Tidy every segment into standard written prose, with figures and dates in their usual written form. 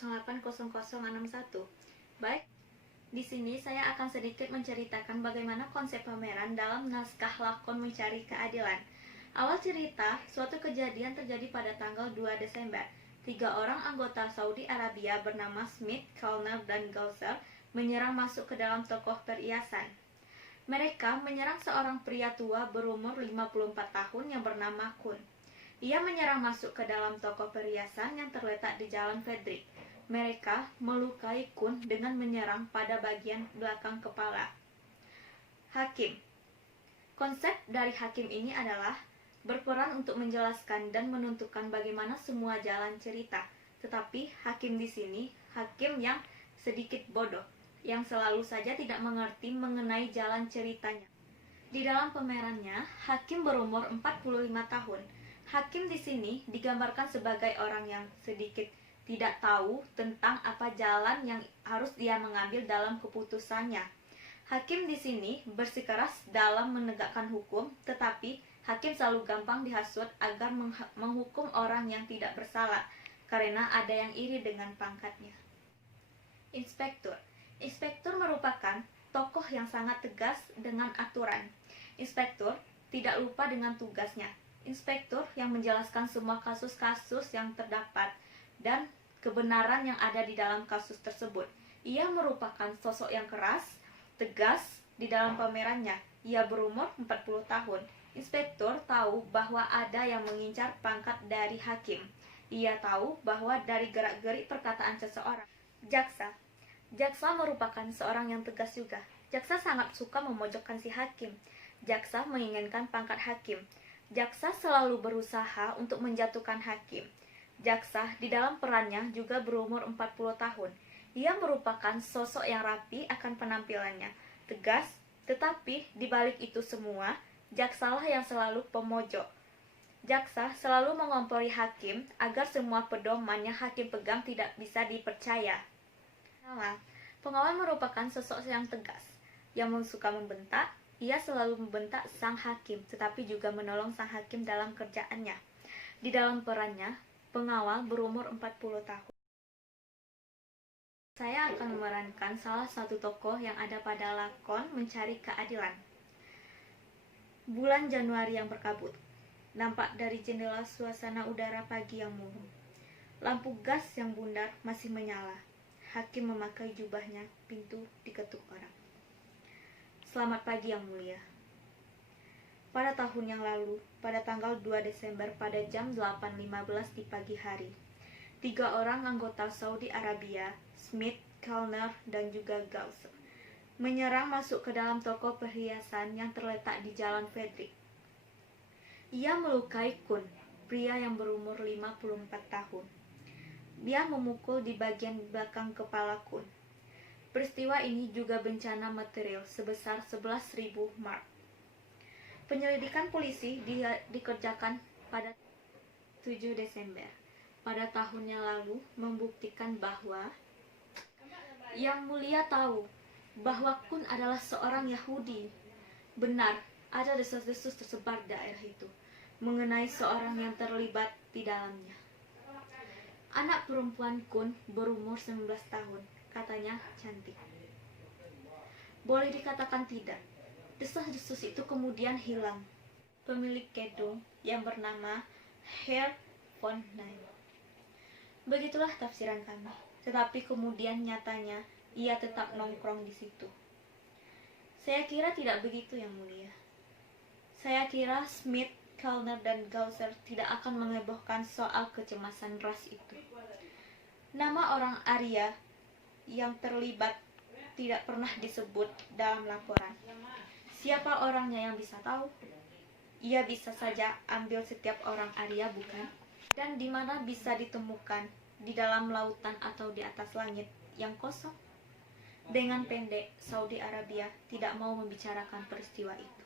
080061. Baik, di sini saya akan sedikit menceritakan bagaimana konsep pameran dalam naskah lakon Mencari Keadilan. Awal cerita, suatu kejadian terjadi pada tanggal 2 Desember. 3 orang anggota Saudi Arabia bernama Smith, Kellner, dan Gausser menyerang masuk ke dalam toko perhiasan. Mereka menyerang seorang pria tua berumur 54 tahun yang bernama Kun. Ia menyerang masuk ke dalam toko perhiasan yang terletak di Jalan Frederick. Mereka melukai Kun dengan menyerang pada bagian belakang kepala. Hakim. Konsep dari hakim ini adalah berperan untuk menjelaskan dan menentukan bagaimana semua jalan cerita. Tetapi hakim di sini hakim yang sedikit bodoh, yang selalu saja tidak mengerti mengenai jalan ceritanya. Di dalam pamerannya, hakim berumur 45 tahun. Hakim di sini digambarkan sebagai orang yang sedikit tidak tahu tentang apa jalan yang harus dia mengambil dalam keputusannya. Hakim di sini bersikeras dalam menegakkan hukum, tetapi hakim selalu gampang dihasut agar menghukum orang yang tidak bersalah, karena ada yang iri dengan pangkatnya. Inspektur. Inspektur merupakan tokoh yang sangat tegas dengan aturan. Inspektur tidak lupa dengan tugasnya. Inspektur yang menjelaskan semua kasus-kasus yang terdapat dan kebenaran yang ada di dalam kasus tersebut. Ia merupakan sosok yang keras, tegas di dalam pamerannya. Ia berumur 40 tahun. Inspektur tahu bahwa ada yang mengincar pangkat dari hakim. Ia tahu bahwa dari gerak-gerik perkataan seseorang. Jaksa. Jaksa merupakan seorang yang tegas juga. Jaksa sangat suka memojokkan si hakim. Jaksa menginginkan pangkat hakim. Jaksa selalu berusaha untuk menjatuhkan hakim. Jaksa di dalam perannya juga berumur 40 tahun. Ia merupakan sosok yang rapi akan penampilannya, tegas, tetapi di balik itu semua, jaksalah yang selalu pemojok. Jaksa selalu mengompori hakim agar semua pedoman yang hakim pegang tidak bisa dipercaya. Pengawal merupakan sosok yang tegas, yang suka membentak. Ia selalu membentak sang hakim, tetapi juga menolong sang hakim dalam kerjaannya. Di dalam perannya, pengawal berumur 40 tahun. Saya akan memerankan salah satu tokoh yang ada pada lakon Mencari Keadilan. Bulan Januari yang berkabut. Nampak dari jendela suasana udara pagi yang murung. Lampu gas yang bundar masih menyala. Hakim memakai jubahnya, pintu diketuk orang. Selamat pagi yang mulia. Pada tahun yang lalu, pada tanggal 2 Desember pada jam 8.15 di pagi hari, 3 orang anggota Saudi Arabia, Smith, Kellner, dan juga Gausser, menyerang masuk ke dalam toko perhiasan yang terletak di Jalan Frederick. Ia melukai Kun, pria yang berumur 54 tahun. Dia memukul di bagian belakang kepala Kun. Peristiwa ini juga bencana material sebesar 11.000 mark. Penyelidikan polisi dikerjakan pada 7 Desember pada tahun yang lalu membuktikan bahwa Yang Mulia tahu bahwa Kun adalah seorang Yahudi. Benar, ada desas-desus tersebar di daerah itu mengenai seorang yang terlibat di dalamnya. Anak perempuan Kun berumur 19 tahun, katanya cantik. Boleh dikatakan tidak. Desas-desus itu kemudian hilang. Pemilik gedung yang bernama Herr von Nein. Begitulah tafsiran kami. Tetapi kemudian nyatanya ia tetap nongkrong di situ. Saya kira tidak begitu, Yang Mulia. Saya kira Smith, Kellner, dan Gausser tidak akan mengebohkan soal kecemasan ras itu. Nama orang Arya yang terlibat tidak pernah disebut dalam laporan. Siapa orangnya yang bisa tahu? Ia bisa saja ambil setiap orang Arya, bukan? Dan di mana bisa ditemukan? Di dalam lautan atau di atas langit yang kosong? Dengan pendek, Saudi Arabia tidak mau membicarakan peristiwa itu.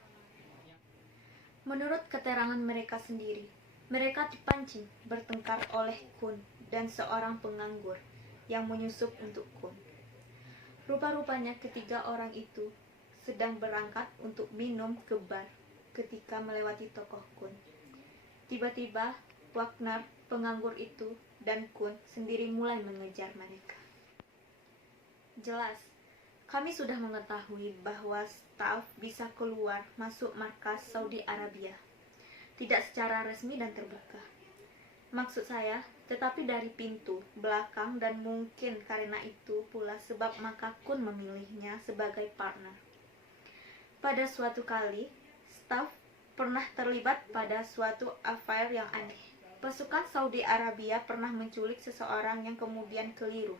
Menurut keterangan mereka sendiri, mereka dipancing bertengkar oleh Kun dan seorang penganggur yang menyusup untuk Kun. Rupa-rupanya ketiga orang itu sedang berangkat untuk minum ke bar ketika melewati toko Kun. Tiba-tiba Wagner, penganggur itu, dan Kun sendiri mulai mengejar mereka. Jelas, kami sudah mengetahui bahwa staf bisa keluar masuk markas Saudi Arabia, tidak secara resmi dan terbuka. Maksud saya, tetapi dari pintu belakang, dan mungkin karena itu pula sebab maka Kun memilihnya sebagai partner. Pada suatu kali, staf pernah terlibat pada suatu affair yang aneh. Pasukan Saudi Arabia pernah menculik seseorang yang kemudian keliru.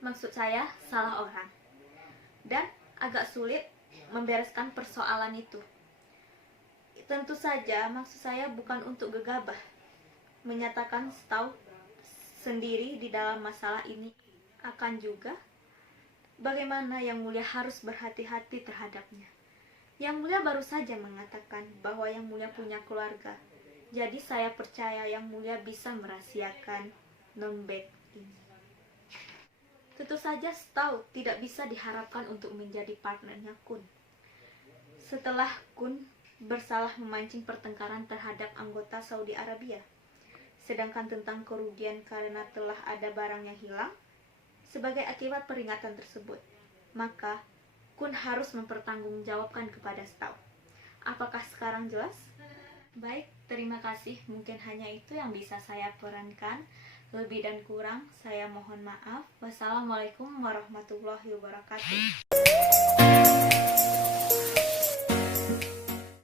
Maksud saya, salah orang. Dan agak sulit membereskan persoalan itu. Tentu saja maksud saya bukan untuk gegabah menyatakan staf sendiri di dalam masalah ini. Akan juga, bagaimana Yang Mulia harus berhati-hati terhadapnya. Yang Mulia baru saja mengatakan bahwa Yang Mulia punya keluarga. Jadi saya percaya Yang Mulia bisa merahasiakan non-back ini. Tentu saja staf tidak bisa diharapkan untuk menjadi partnernya Kun. Setelah Kun bersalah memancing pertengkaran terhadap anggota Saudi Arabia, sedangkan tentang kerugian karena telah ada barang yang hilang sebagai akibat peringatan tersebut, maka Kun harus mempertanggungjawabkan kepada staf. Apakah sekarang jelas? Baik, terima kasih. Mungkin hanya itu yang bisa saya perankan. Lebih dan kurang saya mohon maaf. Wassalamualaikum warahmatullahi wabarakatuh.